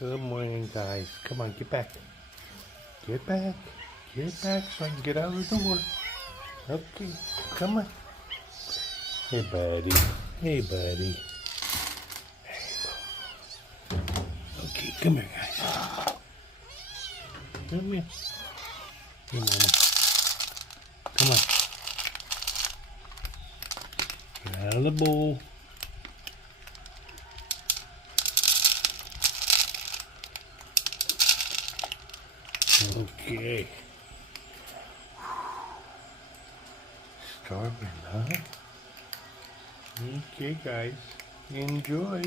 Good morning, guys. Come on, get back. Get back. Get back so I can get out of the door. Okay, come on. Hey, buddy. Hey, buddy. Okay, come here, guys. Come here. Hey, mama. Come on. Get out of the bowl. Okay. Starving, huh? Okay, guys. Enjoy.